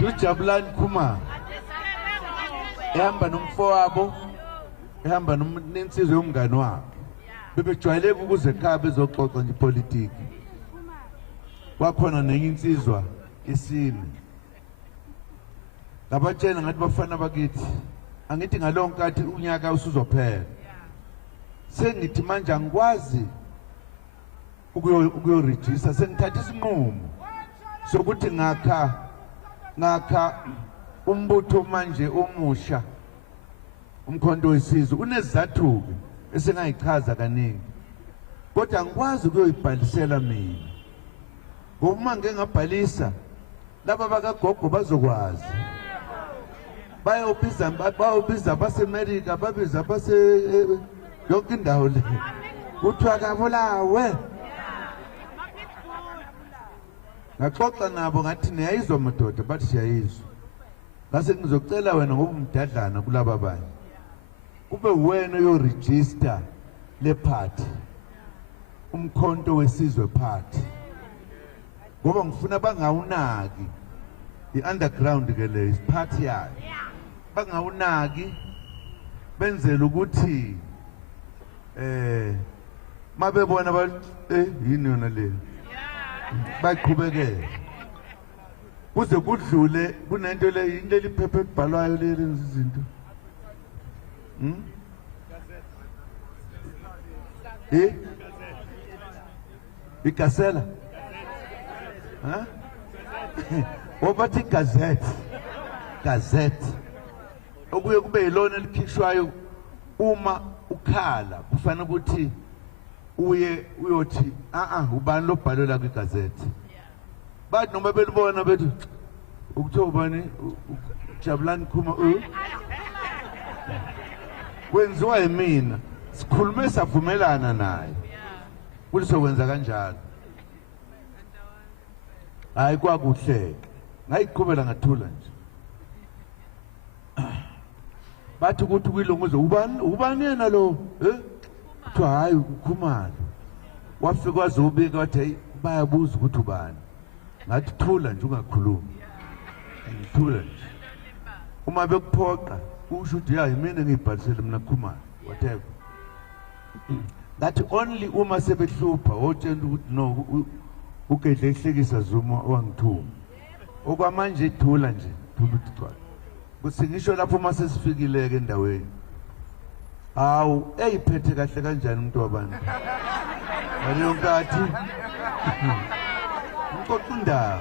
uJabulani Khumalo ehamba nomfowabo ehamba nensizwe yomngane wakhe bebejwayeleke ukuze ekhaya bezoxoxa nje politiki. Kwakhona nenye insizwa isine labatshela ngathi bafana bakithi angithi ngalonkathi unyaka usuzophela sengithi manje angikwazi ukuyorejista sengithatha isinqumo sokuthi ngakha umbutho manje omusha umkhonto wesizwe unezizathu esengayichaza kaningi kodwa angikwazi ukuyoyibhalisela mina ngoba uma ngeke ngabhalisa laba bakagogo bazokwazi bayobiza base-America babiza base yonke indawo le kuthiwa kabulawe. Ngaxoxa nabo ngathi niyayizwa madoda bathi siyayizwa ngase ngizocela wena ngoba umdadlana kulaba banye kube wena uyorejista le party umkhonto wesizwe party ngoba ngifuna bangawunaki i-underground ke le party yayo bangawunaki benzela ukuthi mabebona yini yona le baqhubekele kuze kudlule kunento le indlela iphepha ebhalwayo lezi izinto igasela obathi gazette okuye kube yilona elikhishwayo uma ukhala kufanele ukuthi uye uyothi ubani lobhalela kwigazette bathi noma belibona bethi ukuthiwa ubani Jabulani Khumalo kwenziwa yimina sikhulume savumelana naye ukuthi sokwenza kanjalo hayi kwakuhle ngayiqhubela ngathula nje bathi ukuthi kwilunguzo ubani yena lo kuthiwa hayi uKhumalo wafika wazobika wathi bayabuza ukuthi ubani ngathi thula nje ungakhulumi ngithula nje uma bekuphoqa usho ukuthi ya yimina ngiyibhalisele mina Khumalo whatever that only uma sebehlupha wotshela ukuthi no ugedle ehlekisa Zuma wangithuma okwamanje ithula nje thula uThixo kusingisho lapho uma sesifikile ke endaweni hawu eyiphethe kahle kanjani umuntu wabantu ngaleyo nkathi ngixoxa indaba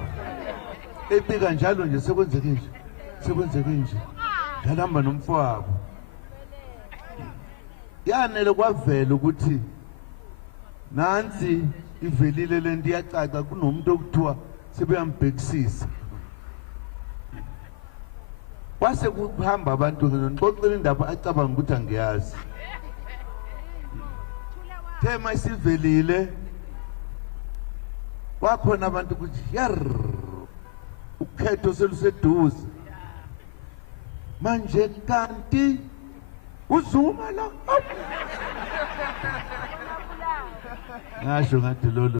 ebika njalo nje sekwenzeke nje ngalamba nomfowabo yanele kwavela ukuthi nansi ivelile lento iyacaca kunomuntu okuthiwa sebeyambhekisisa kwase kuhamba abantu ngixoxela indaba acabanga ukuthi angiyazi thema isivelile wakhona abantu ukuthi ukhetho seluseduze manje kanti uZuma la ngasho ngathi lolo